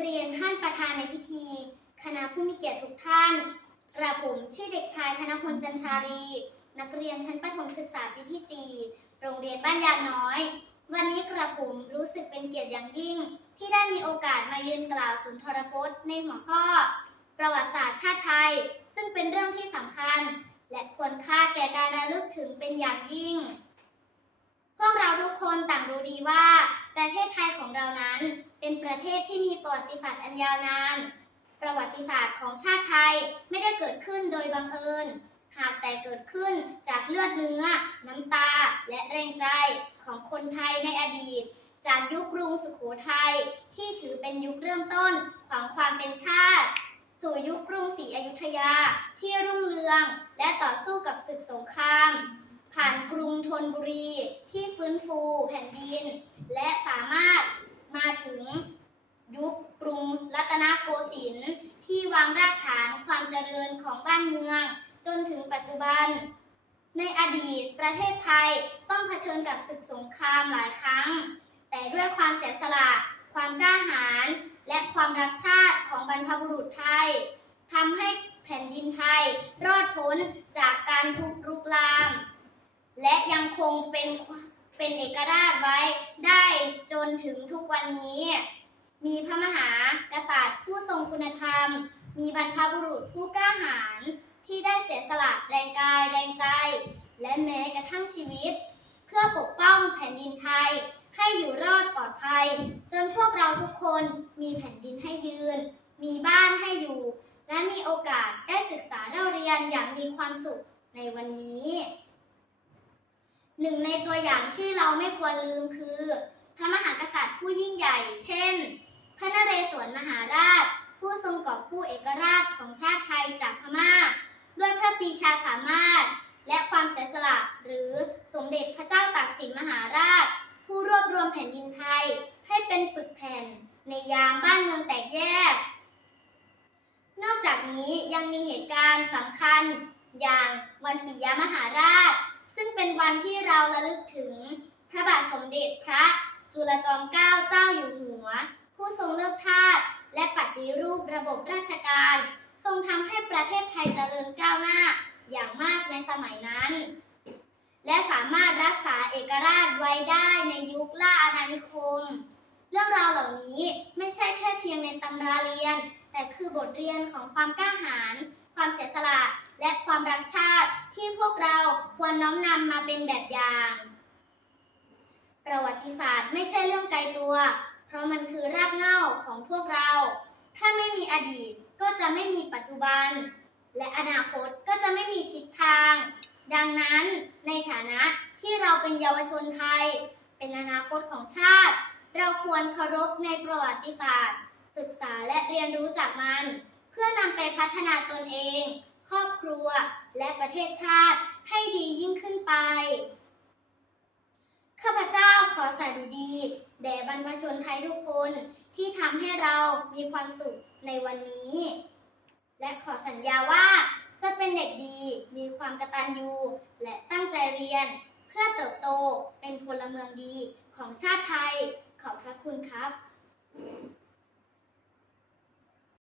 เรียนท่านประธานในพิธี คณะผู้มีเกียรติทุกท่านกระผมชื่อเด็กชายธนพลจันชารี นักเรียนชั้นประถมศึกษาปีที่ 4 โรงเรียนบ้านยางน้อย วันนี้กระผมรู้สึกเป็นเกียรติอย่างยิ่ง ที่ได้มีโอกาสมายืนกล่าวสุนทรพจน์ในหัวข้อ ประวัติศาสตร์ชาติไทย ซึ่งเป็นเรื่องที่สำคัญ และควรค่าแก่การระลึกถึงเป็นอย่างยิ่ง พวกเราทุกคนต่างรู้ดีว่า ประเทศไทยของเรานั้น เป็นประเทศที่มีประวัติศาสตร์อันยาวนาน ประวัติศาสตร์ของชาติไทยไม่ได้เกิดขึ้นโดยบังเอิญ หากแต่เกิดขึ้นจากเลือดเนื้อ น้ำตา และแรงใจของคนไทยในอดีต จากยุคกรุงสุโขทัยที่ถือเป็นยุคเริ่มต้นของความเป็นชาติ สู่ยุคกรุงศรีอยุธยาที่รุ่งเรือง และต่อสู้กับศึกสงครามผ่านกรุงธนบุรีที่ฟื้นฟูแผ่นดิน และสามารถ มาถึงยุคกรุงรัตนโกสินทร์ที่วางรากฐานความเจริญของบ้านเมือง จนถึงปัจจุบัน ในอดีตประเทศไทยต้องเผชิญกับศึกสงครามหลายครั้ง แต่ด้วยความเสียสละ ความกล้าหาญและความรักชาติของบรรพบุรุษไทยทำให้แผ่นดินไทยรอดพ้นจากการทุบรุกราม และยังคงเป็น เป็นเอกราชไว้ได้จนถึงทุกวันนี้ มีพระมหากษัตริย์ผู้ทรงคุณธรรม มีบรรพบุรุษผู้กล้าหาญที่ได้เสียสละแรงกายแรงใจ และแม้กระทั่งชีวิต เพื่อปกป้องแผ่นดินไทย ให้อยู่รอดปลอดภัย จนพวกเราทุกคนมีแผ่นดินให้ยืน มีบ้านให้อยู่ และมีโอกาสได้ศึกษาเล่าเรียนอย่างมีความสุขในวันนี้ หนึ่งในตัวอย่างที่เราไม่ควรลืมคือ พระมหากษัตริย์ผู้ยิ่งใหญ่ เช่น พระนเรศวรมหาราช ผู้ทรงกอบกู้เอกราชของชาติไทยจากพม่า ด้วยพระปีชาสามารถ และความเสียสละหรือสมเด็จพระเจ้าตากสินมหาราช ผู้รวบรวมแผ่นดินไทยให้เป็นปึกแผ่น ในยามบ้านเมืองแตกแยก นอกจากนี้ยังมีเหตุการณ์สำคัญ อย่างวันปิยมหาราช ซึ่งเป็นวันที่เราระลึกถึงพระบาทสมเด็จพระจุลจอมเกล้าเจ้าอยู่หัว ผู้ทรงเลิกทาสและปฏิรูประบบราชการ ทรงทำให้ประเทศไทยเจริญก้าวหน้าอย่างมากในสมัยนั้น และสามารถรักษาเอกราชไว้ได้ในยุคล่าอาณานิคม เรื่องราวเหล่านี้ไม่ใช่แค่เพียงในตำราเรียน แต่คือบทเรียนของความกล้าหาญความเสียสละและความรักชาติ ที่พวกเราควรน้อมนำมาเป็นแบบอย่าง ประวัติศาสตร์ไม่ใช่เรื่องไกลตัว เพราะมันคือรากเหง้าของพวกเรา ถ้าไม่มีอดีตก็จะไม่มีปัจจุบัน และอนาคตก็จะไม่มีทิศทาง ดังนั้นในฐานะที่เราเป็นเยาวชนไทย เป็นอนาคตของชาติ เราควรเคารพในประวัติศาสตร์ ศึกษาและเรียนรู้จากมัน เพื่อนำไปพัฒนาตนเอง ครอบครัว และประเทศชาติให้ดียิ่งขึ้นไป ข้าพเจ้าขอสาดุดีแด่บรรพชนไทยทุกคนที่ทำให้เรามีความสุขในวันนี้ และขอสัญญาว่าจะเป็นเด็กดี มีความกตัญญู และตั้งใจเรียน เพื่อเติบโตเป็นพลเมืองดีของชาติไทย ขอบพระคุณครับ